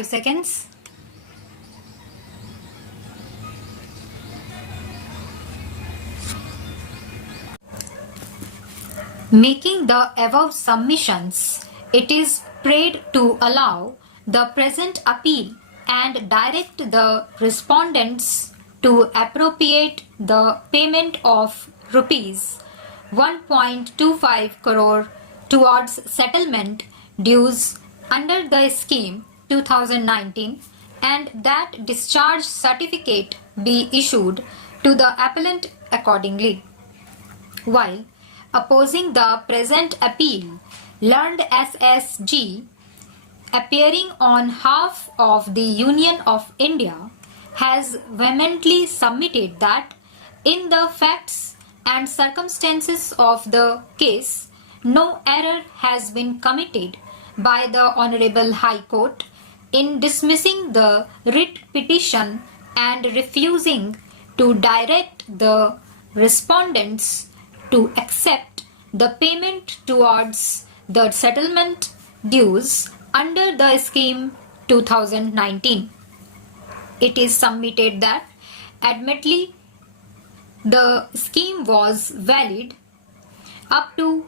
5 seconds. Making the above submissions, it is prayed to allow the present appeal and direct the respondents to appropriate the payment of rupees 1.25 crore towards settlement dues under the scheme 2019 and that discharge certificate be issued to the appellant accordingly. While opposing the present appeal, learned SSG, appearing on behalf of the Union of India, has vehemently submitted that in the facts and circumstances of the case, no error has been committed by the Honorable High Court in dismissing the writ petition and refusing to direct the respondents to accept the payment towards the settlement dues under the scheme 2019. It is submitted that admittedly the scheme was valid up to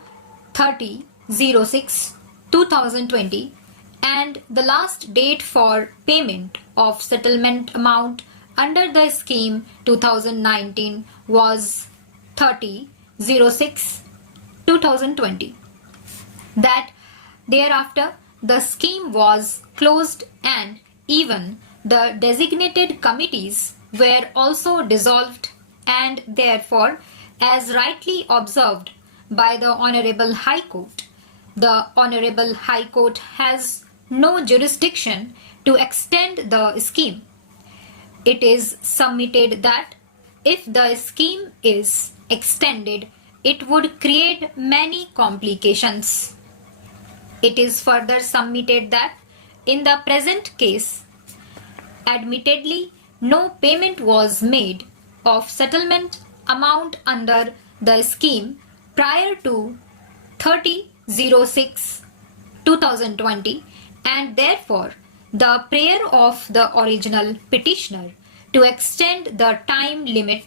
30/06/2020 and the last date for payment of settlement amount under the scheme 2019 was 30/06/2020. That thereafter the scheme was closed and even the designated committees were also dissolved and therefore, as rightly observed by the Honorable High Court, the Honorable High Court has no jurisdiction to extend the scheme. It is submitted that if the scheme is extended, it would create many complications. It is further submitted that in the present case, admittedly, no payment was made of settlement amount under the scheme prior to 30/06/2020 and therefore the prayer of the original petitioner to extend the time limit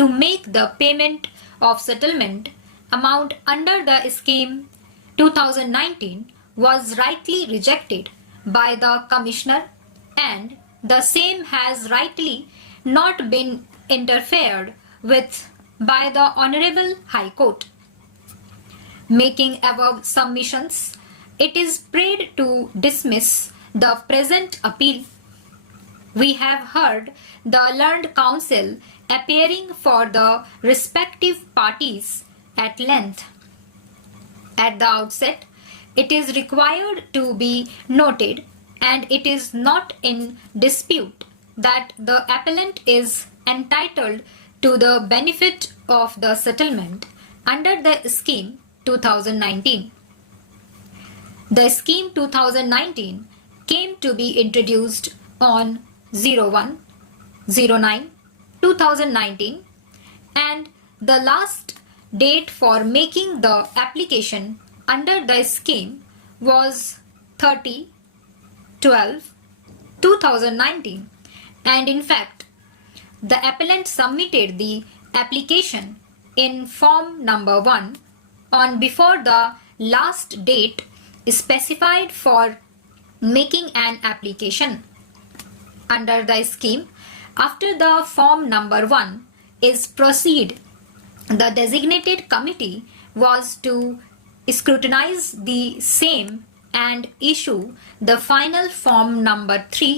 to make the payment of settlement amount under the scheme 2019 was rightly rejected by the Commissioner and the same has rightly not been interfered with by the Honorable High Court. Making above submissions, it is prayed to dismiss the present appeal. We have heard the learned counsel appearing for the respective parties at length. At the outset, it is required to be noted and it is not in dispute that the appellant is entitled to the benefit of the settlement under the scheme 2019. The scheme 2019 came to be introduced on 01/09/2019 and the last date for making the application under the scheme was 30/12/2019 and in fact the appellant submitted the application in form number 1 on before the last date specified for making an application under the scheme. After the form number 1 is proceed, the designated committee was to scrutinize the same and issue the final form number 3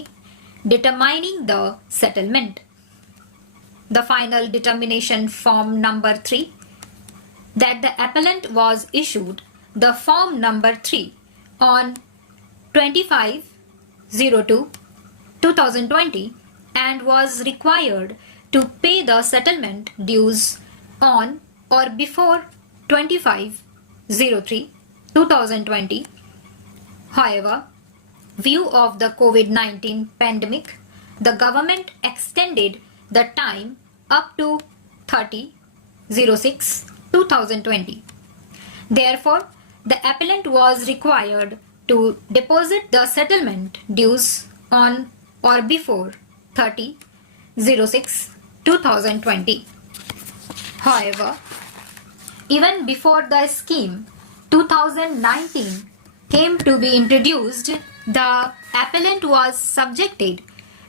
determining the settlement. The final determination form number 3 that the appellant was issued the form number 3 on 25/02/2020 and was required to pay the settlement dues on or before 25/03/2020. However, view of the COVID-19 pandemic, the government extended the time up to 30/06/2020. Therefore, the appellant was required to deposit the settlement dues on or before 30/06/2020. However, even before the scheme 2019 came to be introduced, the appellant was subjected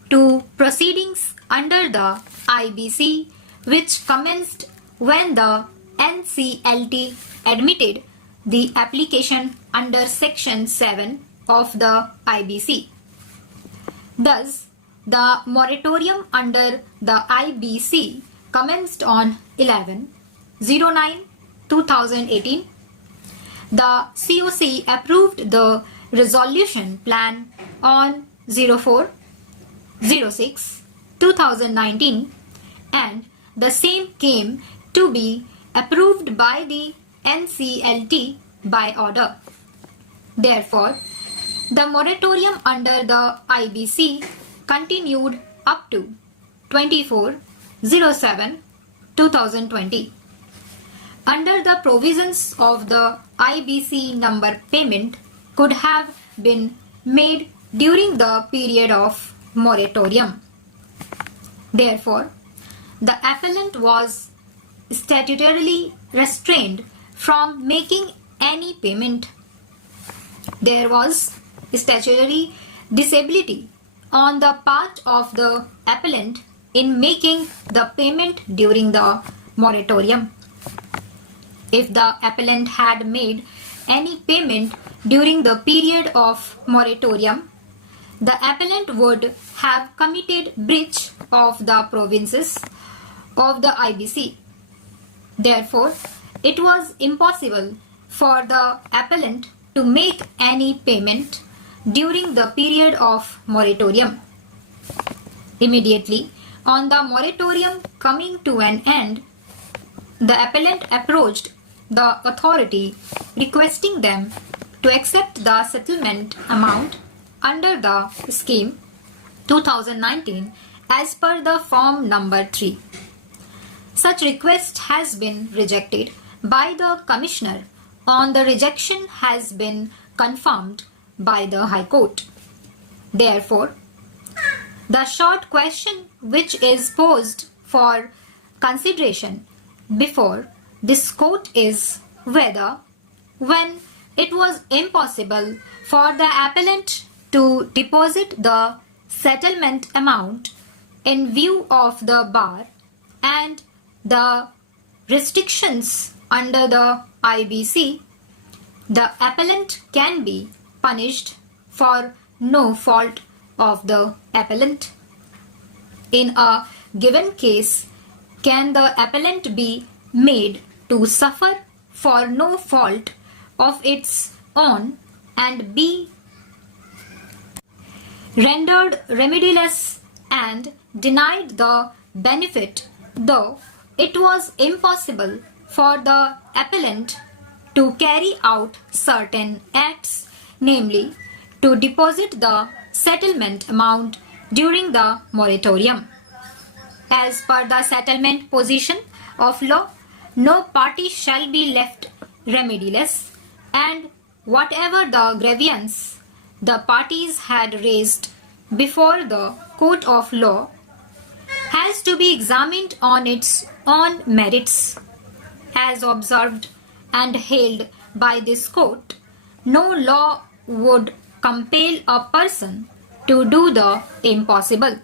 to proceedings under the IBC, which commenced when the NCLT admitted the application under Section 7 of the IBC. Thus, the moratorium under the IBC commenced on 11/09/2018. The COC approved the resolution plan on 04/06/2019, and the same came to be approved by the NCLT by order. Therefore, the moratorium under the IBC continued up to 24/07/2020. Under the provisions of the IBC, number payment could have been made during the period of moratorium. Therefore, the appellant was statutorily restrained from making any payment. There was statutory disability on the part of the appellant in making the payment during the moratorium. If the appellant had made any payment during the period of moratorium, the appellant would have committed breach of the provisions of the IBC. Therefore, it was impossible for the appellant to make any payment during the period of moratorium. Immediately on the moratorium coming to an end, the appellant approached the authority requesting them to accept the settlement amount under the scheme 2019 as per the form number 3. Such request has been rejected by the Commissioner. On the rejection has been confirmed by the High Court. Therefore, the short question which is posed for consideration before this court is whether, when it was impossible for the appellant to deposit the settlement amount in view of the bar and the restrictions under the IBC, the appellant can be punished for no fault of the appellant. In a given case, can the appellant be made to suffer for no fault of its own and be rendered remediless and denied the benefit, though it was impossible for the appellant to carry out certain acts, namely to deposit the settlement amount during the moratorium. As per the settlement position of law, no party shall be left remediless, and whatever the grievance the parties had raised before the court of law has to be examined on its own merits. As observed and held by this court, no law would compel a person to do the impossible.